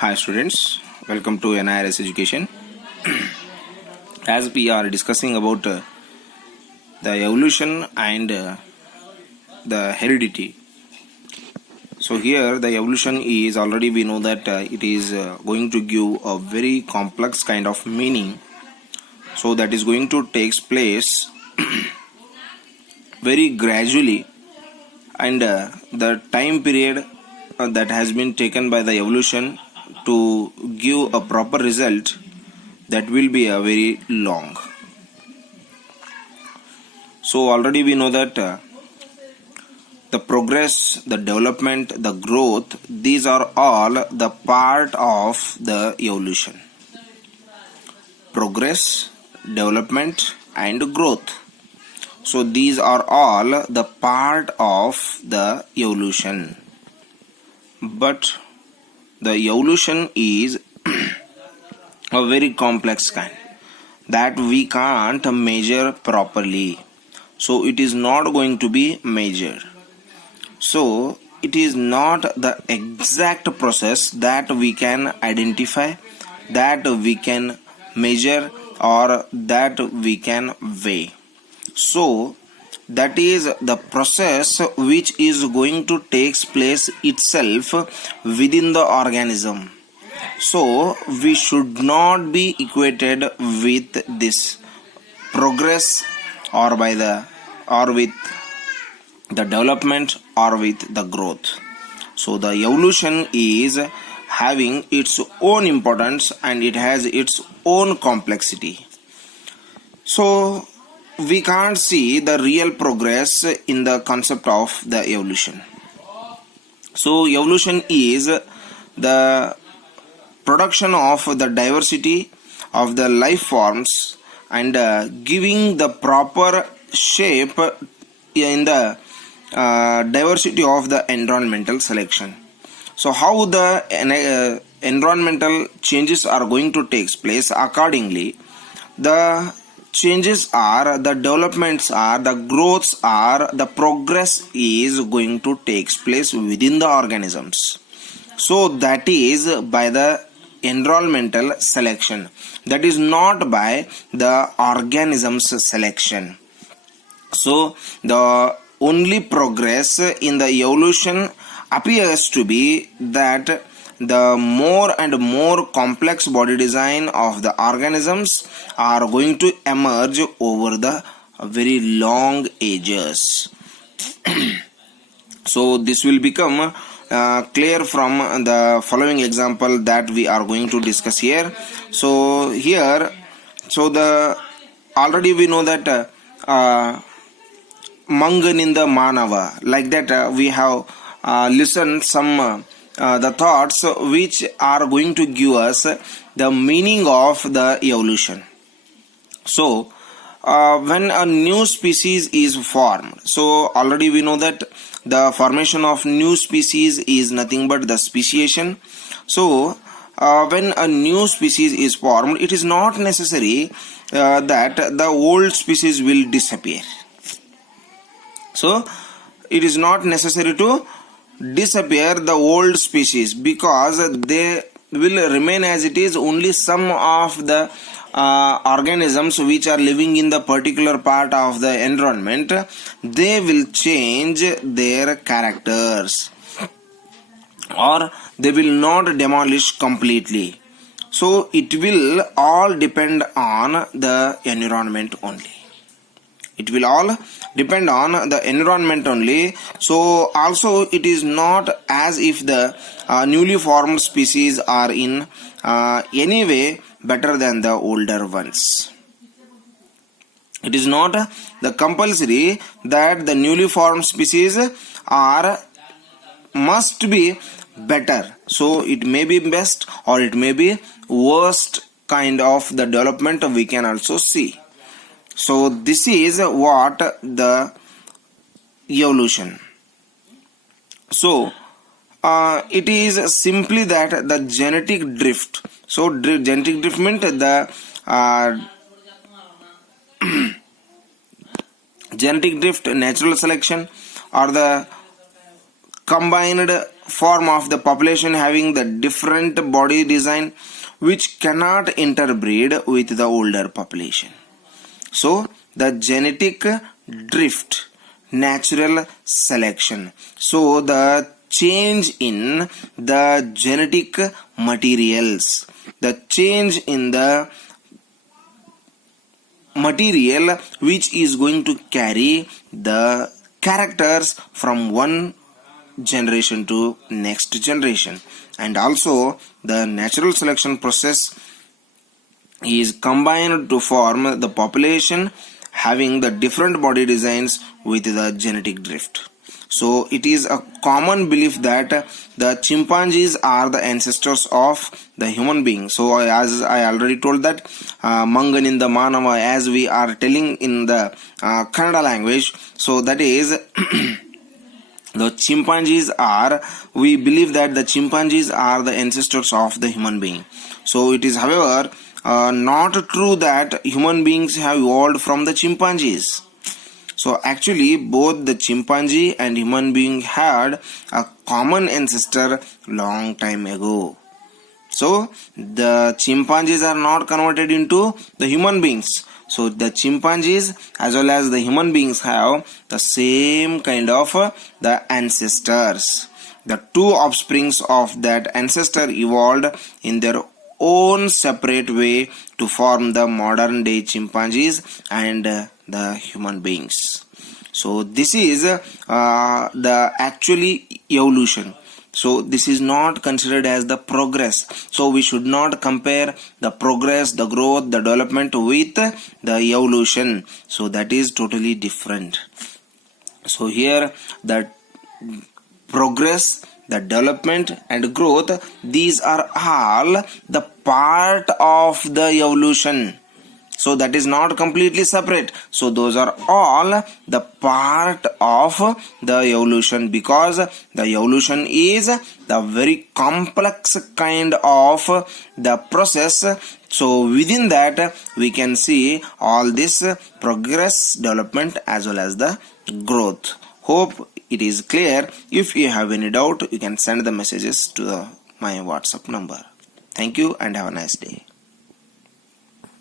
Hi students, welcome to NIRS Education. As we are discussing about the evolution and the heredity. So here the evolution is already we know that it is going to give a very complex kind of meaning. So that is going to take place very gradually, and the time period that has been taken by the evolution to give a proper result, that will be a very long. So already we know that the progress, the development, the growth, these are all the part of the evolution. Progress, development and growth. So these are all the part of the evolution. But the evolution is a very complex kind that we can't measure properly. So it is not going to be measured. So it is not the exact process that we can identify, that we can measure, or that we can weigh. So that is the process which is going to take place itself within the organism. So we should not be equated with this progress or with the development or with the growth. So the evolution is having its own importance and it has its own complexity. So we can't see the real progress in the concept of the evolution. So evolution is the production of the diversity of the life forms and giving the proper shape in the diversity of the environmental selection. So how the environmental changes are going to take place, accordingly the changes are, the developments are, the growths are, the progress is going to take place within the organisms. So that is by the environmental selection, that is not by the organisms selection. So the only progress in the evolution appears to be that the more and more complex body design of the organisms are going to emerge over the very long ages. So this will become clear from the following example that we are going to discuss here. So here, so the already we know that Manganinda Manava, like that we have listened some the thoughts which are going to give us the meaning of the evolution. So when a new species is formed, so already we know that the formation of new species is nothing but the speciation. So when a new species is formed, it is not necessary that the old species will disappear. So it is not necessary to disappear the old species, because they will remain as it is. Only some of the organisms which are living in the particular part of the environment, they will change their characters, or they will not demolish completely. So it will all depend on the environment only. It will all depend on the environment only. So also it is not as if the newly formed species are in any way better than the older ones. It is not the compulsory that the newly formed species are must be better. So it may be best or it may be worst kind of the development we can also see. So this is what the evolution. So it is simply that the genetic drift. So genetic drift meant the genetic drift, natural selection, or the combined form of the population having the different body design which cannot interbreed with the older population. So the genetic drift, natural selection. So the change in the genetic materials, the change in the material which is going to carry the characters from one generation to next generation, and also the natural selection process is combined to form the population having the different body designs with the genetic drift. So it is a common belief that the chimpanzees are the ancestors of the human being. So as I already told that Manganinda Manava, as we are telling in the Kannada language, so that is the chimpanzees are, we believe that the chimpanzees are the ancestors of the human being. So it is, however, not true that human beings have evolved from the chimpanzees. So actually both the chimpanzee and human being had a common ancestor long time ago. So the chimpanzees are not converted into the human beings. So the chimpanzees as well as the human beings have the same kind of the ancestors. The two offsprings of that ancestor evolved in their own separate way to form the modern day chimpanzees and the human beings. So this is the actually evolution. So this is not considered as the progress. So we should not compare the progress, the growth, the development with the evolution. So that is totally different. So here the progress, the development and growth, these are all the part of the evolution. So that is not completely separate. So those are all the part of the evolution, because the evolution is the very complex kind of the process. So within that we can see all this progress, development as well as the growth. Hope it is clear. If you have any doubt, you can send the messages to my WhatsApp number. Thank you and have a nice day.